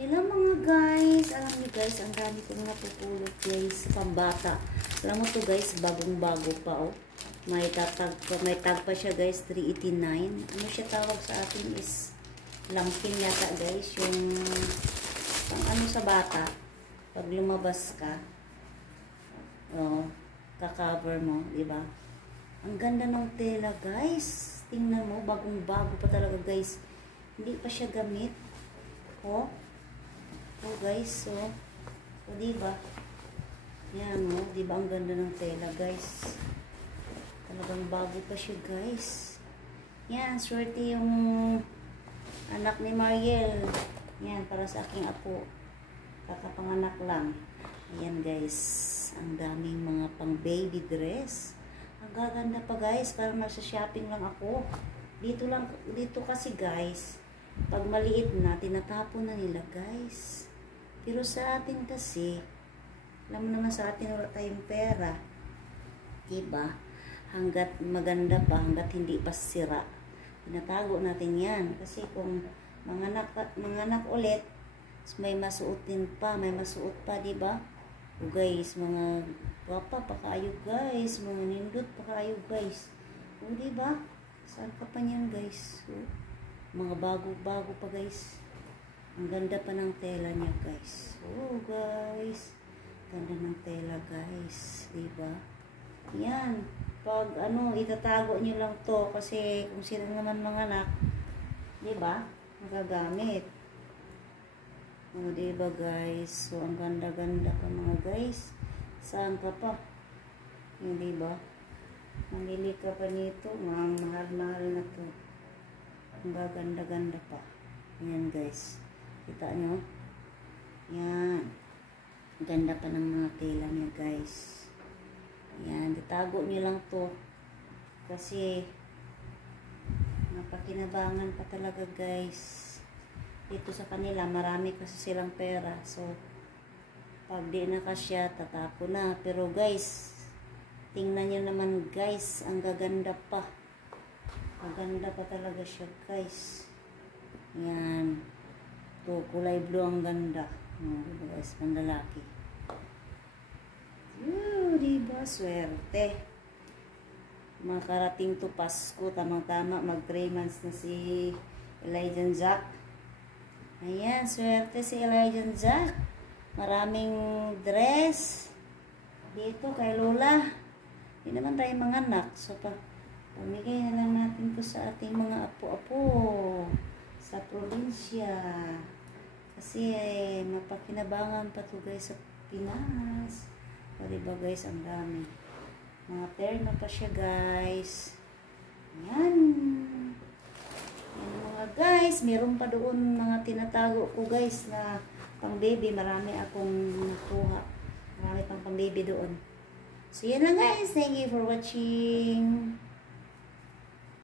Hello mga guys, alam niyo guys, ang dami kong napupulot guys, pambata. Alam mo to guys, bagong-bago pa oh. May tag pa siya guys, 389. Ano siya tawag sa atin is lampin yata guys, yung pang ano sa bata. Pag lumabas ka, oh, ka-cover mo, di ba? Ang ganda ng tela guys. Tingnan mo, bagong-bago pa talaga guys. Hindi pa siya gamit. Oh. Oh guys, so diba? Yan mo, diba ang ganda ng tela guys? Talagang bago pa siya guys. Yan, swerte yung anak ni Mariel. Yan, para sa aking apo. Kakapanganak lang. Ayan guys, ang daming mga pang baby dress. Ang gaganda pa guys, parang nasa-shopping lang ako. Dito kasi guys, pag maliit na, tinatapon na nila guys. Pero sa atin kasi, alam mo naman sa atin wala tayong pera. Diba? Hanggat maganda pa, hanggat hindi pa sira. Pinatago natin yan. Kasi kung manganak ulit, may masuotin pa, may masuot pa, diba? O guys, mga guwapa pa kayo guys, mga nindot pa kayo guys. O diba? Saan ka pa niyan guys? O, mga bago-bago pa guys. Ang ganda pa ng tela niya guys. Oh guys, ganda ng tela guys, diba? Yan, pag ano, itatago niyo lang to kasi kung sila naman mga anak, diba? Magagamit. Oh diba guys? So ang ganda-ganda pa mga guys. Saan ka pa? Hindi ba? Mamili ka pa nito, mahal-mahal na to. Ang gaganda-ganda pa. Ayan guys. Kita nyo? Yan. Ganda pa ng mga tela niya guys. Yan. Itago nyo lang to. Kasi napakinabangan pa talaga guys. Dito sa kanila, marami kasi silang pera. So, pag di na kasya, tatapo na. Pero guys, tingnan nyo naman guys, ang gaganda pa. Maganda pa talaga siya guys. Yan. Ito, kulay blue ang ganda. Diba guys, pandalaki. Diba, swerte. Makarating to Pasko, tamang-tama, mag 3 months na si Elijah Jack. Ayan, swerte si Elijah Jack. Maraming dress. Dito kay Lola. Hindi naman tayo mga anak. So, pamigay na lang natin to sa ating mga apo-apo sa probinsya. Kasi mapakinabangan pa to guys sa Pinas. O diba guys, ang dami. Mga terno pa siya guys. Ayan. Ayan mga guys. Meron pa doon mga tinatago ko guys na pang baby. Marami akong nakuha. Marami pang baby doon. So yan lang guys. Thank you for watching.